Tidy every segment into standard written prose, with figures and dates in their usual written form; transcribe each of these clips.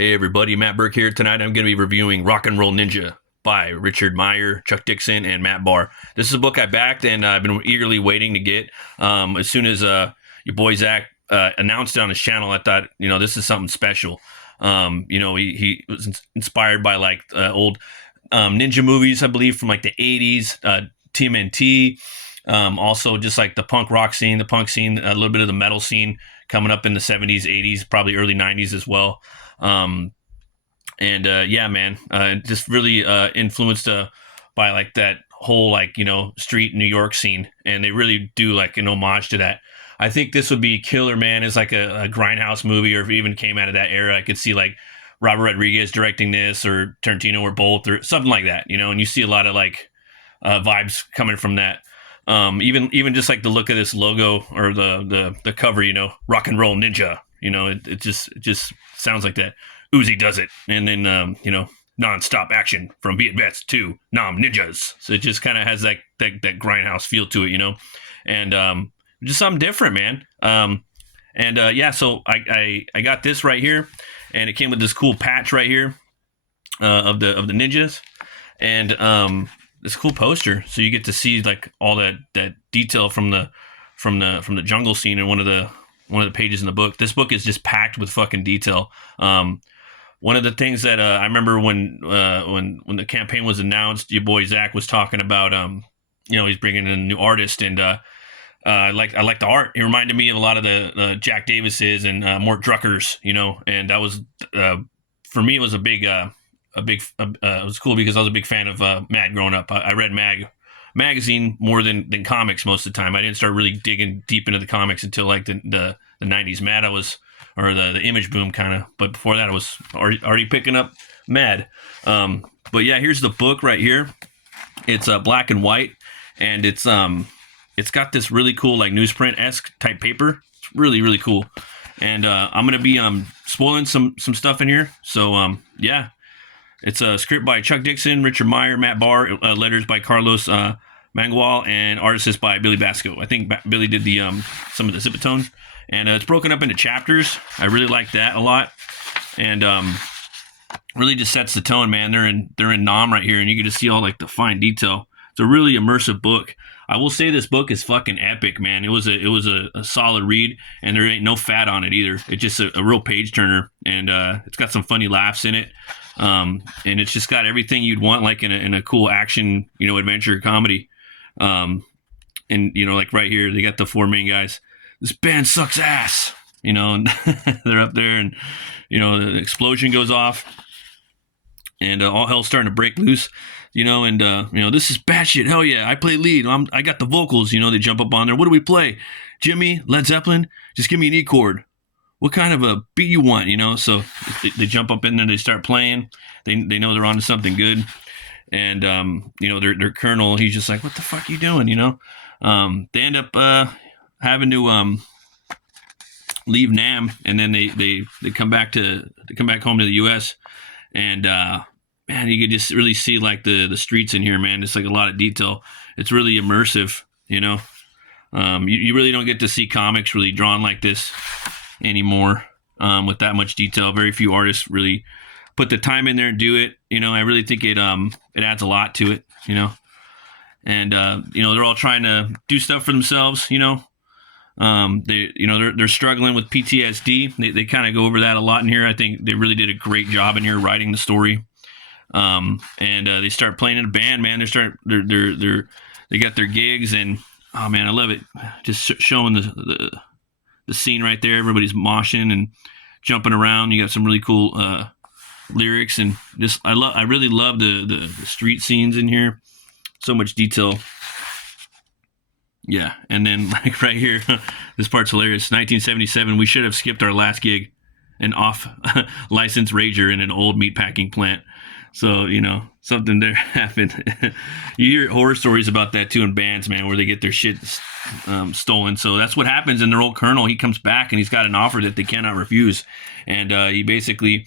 Hey everybody, Matt Burke here. Tonight I'm going to be reviewing Rock and Roll Ninja by Richard Meyer, Chuck Dixon, and Matt Barr. This is a book I backed and I've been eagerly waiting to get. As soon as your boy Zach announced it on his channel, I thought, this is something special. He was inspired by like old ninja movies, I believe, from like the 80s, TMNT. Also, just like the punk rock scene, the punk scene, a little bit of the metal scene coming up in the 70s, 80s, probably early 90s as well. Yeah, man, just really influenced by like that whole like street New York scene, and they really do like an homage to that. I think this would be killer, man. As like a grindhouse movie, or if it even came out of that era, I could see like Robert Rodriguez directing this, or Tarantino, or both, or something like that. And you see a lot of like vibes coming from that. Even just like the look of this logo or the cover, rock and roll ninja. It just sounds like that. Uzi does it, and then non-stop action from Viet Vets to Nam Ninjas. So it just kind of has that grindhouse feel to it, and just something different, man. Yeah, so I got this right here, and it came with this cool patch right here of the ninjas, and this cool poster. So you get to see like all that detail from the jungle scene in one of the pages in the book. This book is just packed with fucking detail. One of the things that I remember when the campaign was announced, your boy Zach was talking about, he's bringing in a new artist, and I like the art. It reminded me of a lot of the Jack Davises and Mort Druckers, and that was for me, it was it was cool because I was a big fan of Mad growing up. I read magazine more than comics most of the time. I didn't start really digging deep into the comics until like the 90s. Mad, or the Image Boom kind of, but before that I was already picking up Mad. But yeah, here's the book right here. It's black and white, and it's got this really cool like newsprint-esque type paper. It's really, really cool. And I'm gonna be spoiling some stuff in here. So yeah. It's a script by Chuck Dixon, Richard Meyer, Matt Barr, letters by Carlos Mangual, and artists by Billy Basco. I think Billy did the some of the Zipatone, and it's broken up into chapters. I really like that a lot, and really just sets the tone, man. They're in Nam right here, and you get to see all like the fine detail. It's a really immersive book. I will say this book is fucking epic, man. It was a solid read, and there ain't no fat on it either. It's just a real page turner, and it's got some funny laughs in it. And it's just got everything you'd want, like in a cool action, adventure comedy. And like right here, they got the four main guys. This band sucks ass, and they're up there, and the explosion goes off, and all hell's starting to break loose, and this is bad shit. Hell yeah, I play lead. I got the vocals. They jump up on there. What do we play? Jimmy, Led Zeppelin. Just give me an E chord. What kind of a beat you want, So they jump up in there, they start playing. They know they're onto something good. And, their colonel, he's just like, what the fuck are you doing, They end up having to leave Nam, and then they come back home to the U.S. And, man, you could just really see, like, the streets in here, man. It's like a lot of detail. It's really immersive, You really don't get to see comics really drawn like this anymore, with that much detail. Very few artists really put the time in there and do it. I really think it adds a lot to it. And they're all trying to do stuff for themselves. They're struggling with PTSD. They kind of go over that a lot in here. I think they really did a great job in here writing the story. And they start playing in a band, man. They got their gigs, and oh man, I love it. Just showing the scene right there. Everybody's moshing and jumping around. You got some really cool lyrics, and just I really love the street scenes in here. So much detail. Yeah, and then like right here, this part's hilarious. 1977, we should have skipped our last gig, an off-license rager in an old meatpacking plant. So, something there happened. You hear horror stories about that too in bands, man, where they get their shit stolen. So that's what happens in their old colonel. He comes back and he's got an offer that they cannot refuse. And he basically,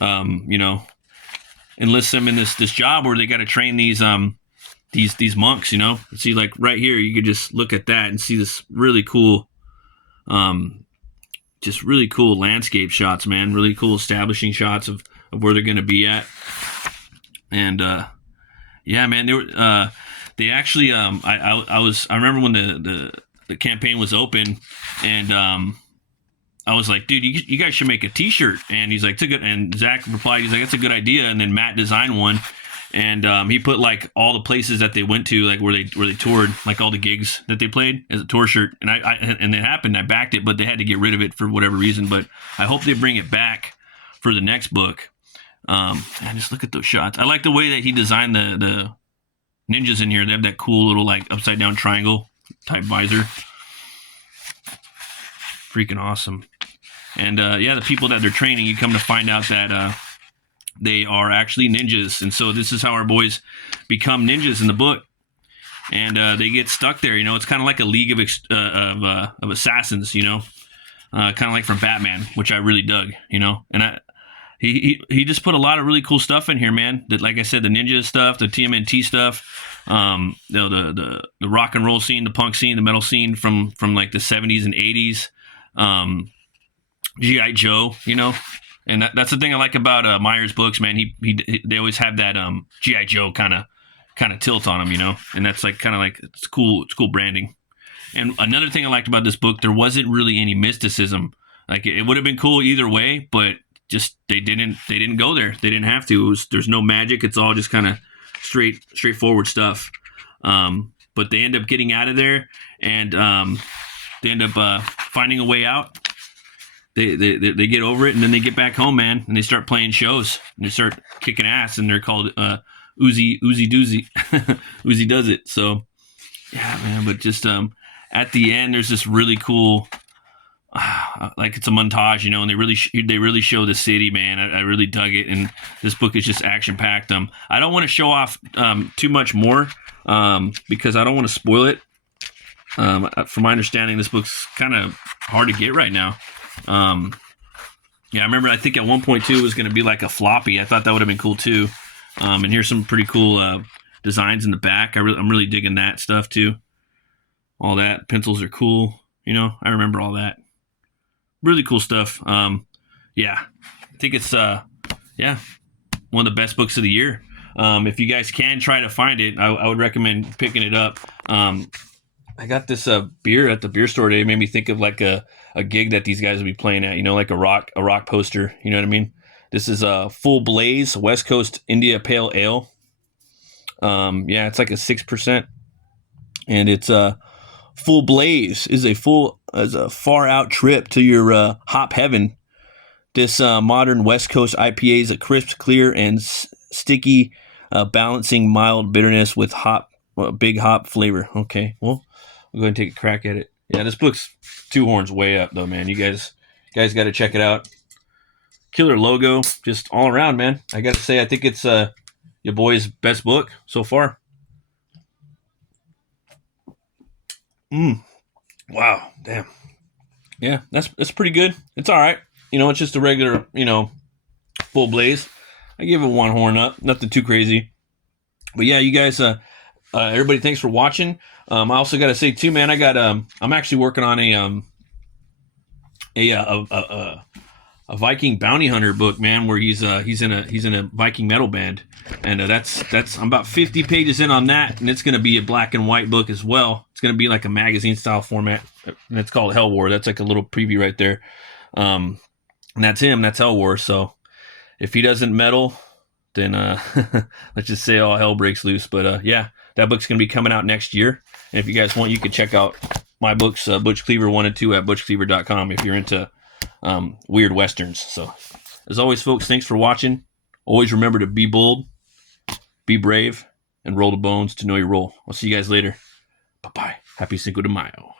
enlists them in this job where they got to train these monks, See, like right here, you could just look at that and see this really cool just really cool landscape shots, man. Really cool establishing shots of where they're going to be at. And yeah, man, they actually I remember when the campaign was open, and I was like, dude, you guys should make a T-shirt. And he's like, it's a good. And Zach replied, he's like, that's a good idea. And then Matt designed one, and he put like all the places that they went to, like where they toured, like all the gigs that they played as a tour shirt. And and it happened. I backed it, but they had to get rid of it for whatever reason. But I hope they bring it back for the next book. And just look at those shots. I like the way that he designed the ninjas in here. They have that cool little like upside down triangle type visor. Freaking awesome. And yeah, the people that they're training, you come to find out that they are actually ninjas. And so this is how our boys become ninjas in the book. And they get stuck there. You know, it's kind of like a league of assassins, you know, kind of like from Batman, which I really dug, you know. And he just put a lot of really cool stuff in here, man. That, like I said, the ninja stuff, the TMNT stuff, you know, the rock and roll scene, the punk scene, the metal scene from like the 70s and 80s. G.I. Joe, you know, and that's the thing I like about Meyer's books, man. They always have that G.I. Joe kind of tilt on them, you know, and that's like kind of like it's cool branding. And another thing I liked about this book, there wasn't really any mysticism. Like it would have been cool either way, but just they didn't go there. They didn't have to. There's no magic. It's all just kind of straightforward stuff. But they end up getting out of there, and they end up finding a way out. They get over it, and then they get back home, man, and they start playing shows, and they start kicking ass, and they're called Uzi Doozy. Uzi does it. So yeah, man. But just at the end, there's this really cool, like it's a montage, you know, and they really show the city, man. I really dug it, and this book is just action packed. I don't want to show off too much more because I don't want to spoil it. From my understanding, this book's kind of hard to get right now. Yeah, I remember. I think at one point too it was going to be like a floppy. I thought that would have been cool too. And here's some pretty cool designs in the back. I'm really digging that stuff too. All that pencils are cool. You know, I remember all that. Really cool stuff. Yeah, I think it's yeah, one of the best books of the year. If you guys can try to find it, I would recommend picking it up. I got this beer at the beer store today. It made me think of like a gig that these guys would be playing at, you know, like a rock poster. You know what I mean? This is a Full Blaze West Coast India Pale Ale. Yeah, it's like a 6%, and it's Full Blaze is a far out trip to your hop heaven. This modern West Coast IPA is a crisp, clear, and sticky, balancing mild bitterness with big hop flavor. Okay, well, we'll go ahead and take a crack at it. Yeah, this book's two horns way up, though, man. You guys got to check it out. Killer logo, just all around, man. I got to say, I think it's your boy's best book so far. Wow, damn. Yeah, that's pretty good. It's all right. You know, it's just a regular, you know, Full Blaze. I give it one horn up. Nothing too crazy. But yeah, you guys, everybody, thanks for watching. I also got to say too, man, I got I'm actually working on a Viking bounty hunter book, man, where he's in a Viking metal band, and that's I'm about 50 pages in on that, and it's going to be a black and white book as well. It's going to be like a magazine style format, and it's called Hell War. That's like a little preview right there. And that's him. That's Hell War. So if he doesn't meddle, then let's just say all hell breaks loose. But yeah, that book's going to be coming out next year. And if you guys want, you can check out my books, Butch Cleaver 1 and 2 at butchcleaver.com if you're into weird westerns. So as always, folks, thanks for watching. Always remember to be bold, be brave, and roll the bones to know your role. I'll see you guys later. Bye-bye. Happy Cinco de Mayo.